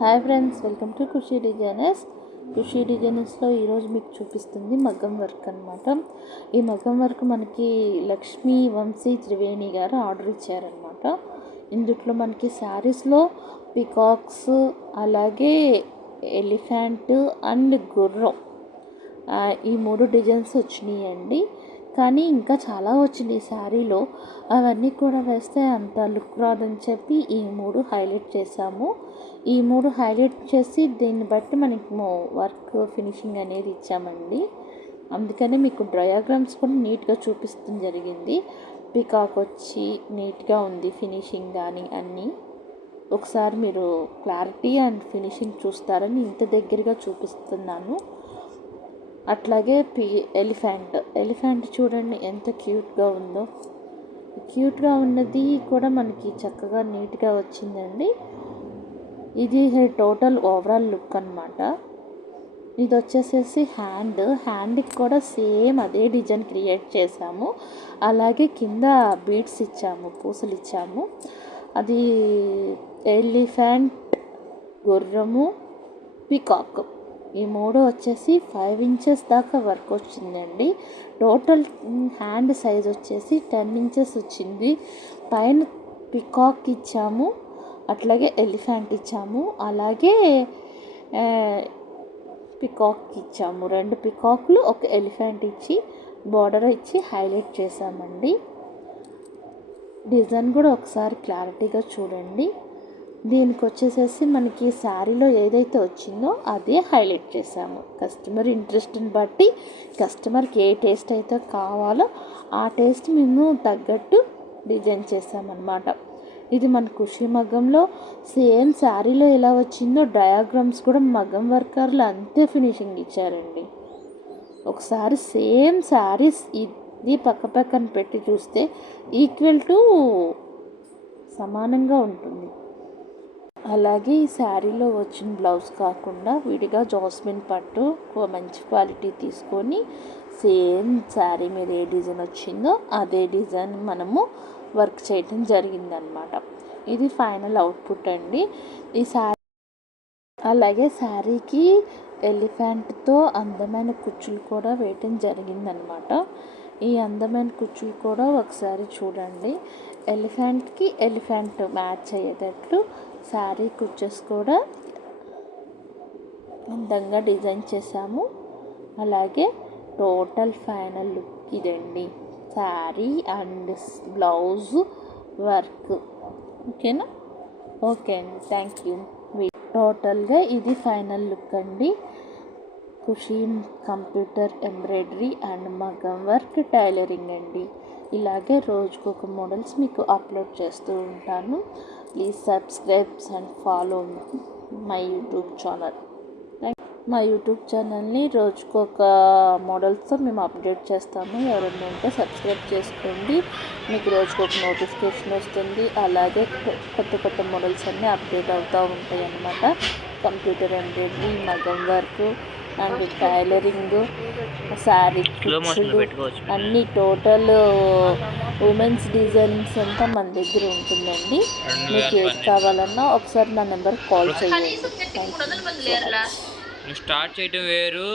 Hi friends, welcome to Khushi designers. Khushi డిజైనర్స్లో ఈరోజు మీకు చూపిస్తుంది మగ్గం వర్క్ అనమాట. ఈ మగ్గం వర్క్ మనకి లక్ష్మీ వంశీ త్రివేణి గారు ఆర్డర్ ఇచ్చారనమాట. ఇందులో మనకి శారీస్లో పికాక్స్, అలాగే ఎలిఫెంట్ అండ్ గుర్రం, ఈ 3 డిజైన్స్ వచ్చినాయండి. కానీ ఇంకా చాలా వచ్చినాయి శారీలో. అవన్నీ కూడా వేస్తే అంత లుక్ రాదని చెప్పి ఈ 3 హైలైట్ చేసాము. ఈ 3 హైలైట్ చేసి దీన్ని బట్టి మనకి వర్క్ ఫినిషింగ్ అనేది ఇచ్చామండి. అందుకని మీకు డయాగ్రామ్స్ కూడా నీట్గా చూపిస్తుంది జరిగింది. పికాక్ వచ్చి నీట్గా ఉంది ఫినిషింగ్ కానీ అన్నీ. ఒకసారి మీరు క్లారిటీ అండ్ ఫినిషింగ్ చూస్తారని ఇంత దగ్గరగా చూపిస్తున్నాను. అట్లాగే ఎలిఫెంట్ చూడండి ఎంత క్యూట్గా ఉందో. క్యూట్గా ఉన్నది కూడా మనకి చక్కగా నీట్గా వచ్చిందండి. ఇది టోటల్ ఓవరాల్ లుక్ అనమాట. ఇది వచ్చేసేసి హ్యాండ్కి కూడా సేమ్ అదే డిజైన్ క్రియేట్ చేసాము. అలాగే కింద బీడ్స్ ఇచ్చాము, పూసలు ఇచ్చాము. అది ఎలిఫెంట్, గుర్రము, పికాక్, ఈ 3 వచ్చేసి 5 ఇంచెస్ దాకా వర్క్ వచ్చిందండి. టోటల్ హ్యాండ్ సైజ్ వచ్చేసి 10 ఇంచెస్ వచ్చింది. పైన పికాక్ ఇచ్చాము, అట్లాగే ఎలిఫెంట్ ఇచ్చాము, అలాగే పికాక్ ఇచ్చాము. 2 పికాక్లు, ఒక ఎలిఫెంట్ ఇచ్చి బార్డర్ ఇచ్చి హైలైట్ చేసామండి. డిజైన్ కూడా ఒకసారి క్లారిటీగా చూడండి. దీనికి వచ్చేసేసి మనకి శారీలో ఏదైతే వచ్చిందో అదే హైలైట్ చేసాము. కస్టమర్ ఇంట్రెస్ట్ని బట్టి కస్టమర్కి ఏ టేస్ట్ అయితే కావాలో ఆ టేస్ట్ మేము తగ్గట్టు డిజైన్ చేసామన్నమాట. ఇది మన ఖుషీ మగ్గంలో సేమ్ శారీలో ఎలా వచ్చిందో డయాగ్రామ్స్ కూడా మగ్గం వర్కర్లు అంతే ఫినిషింగ్ ఇచ్చారండి. ఒకసారి సేమ్ శారీస్ ఇది పక్కన పెట్టి చూస్తే ఈక్వల్ టు సమానంగా ఉంటుంది. అలాగే ఈ శారీలో వచ్చిన బ్లౌజ్ కాకుండా విడిగా జాస్మిన్ పట్టు మంచి క్వాలిటీ తీసుకొని సేమ్ శారీ మీద ఏ డిజైన్ వచ్చిందో అదే డిజైన్ మనము వర్క్ చేయడం జరిగిందనమాట. ఇది ఫైనల్ అవుట్పుట్ అండి. ఈ శారీ అలాగే శారీకి ఎలిఫెంట్తో అందమైన కుచ్చులు కూడా వేయటం జరిగిందనమాట. ఈ అందమైన కుచ్చులు కూడా ఒకసారి చూడండి. ఎలిఫెంట్కి ఎలిఫెంట్ మ్యాచ్ అయ్యేటట్లు శారీ కుచ్చెస్ కూడా అందంగా డిజైన్ చేసాము. అలాగే టోటల్ ఫైనల్ లుక్ ఇదండి, శారీ అండ్ బ్లౌజ్ వర్క్. ఓకేనా? ఓకే అండి, థ్యాంక్ యూ. టోటల్గా ఇది ఫైనల్ లుక్ అండి. ఖుషీ కంప్యూటర్ ఎంబ్రాయిడరీ అండ్ మగ్గం వర్క్ టైలరింగ్ అండి. ఇలాగే రోజుకొక మోడల్స్ మీకు అప్లోడ్ చేస్తూ ఉంటాను. Please subscribe and follow my YouTube channel. మా యూట్యూబ్ ఛానల్ని రోజుకొక మోడల్స్తో మేము అప్డేట్ చేస్తాము. ఎవరైనా ఉంటే సబ్స్క్రైబ్ చేసుకోండి, మీకు రోజుకొక నోటిఫికేషన్ వస్తుంది. అలాగే కొత్త మోడల్స్ అన్నీ అప్డేట్ అవుతూ ఉంటాయి అన్నమాట. కంప్యూటర్ ఎంబ్రాయిడరీ, మగ్గం వర్క్ అండ్ టైలరింగ్, శారీ కుచ్చులు అన్నీ టోటల్ ఉమెన్స్ డిజైనింగ్స్ అంతా మన దగ్గర ఉంటుందండి. మీకు ఏది కావాలన్నా ఒకసారి నా నెంబర్కి కాల్ చేయండి. Thank you so much. Start చేయడం వేరు.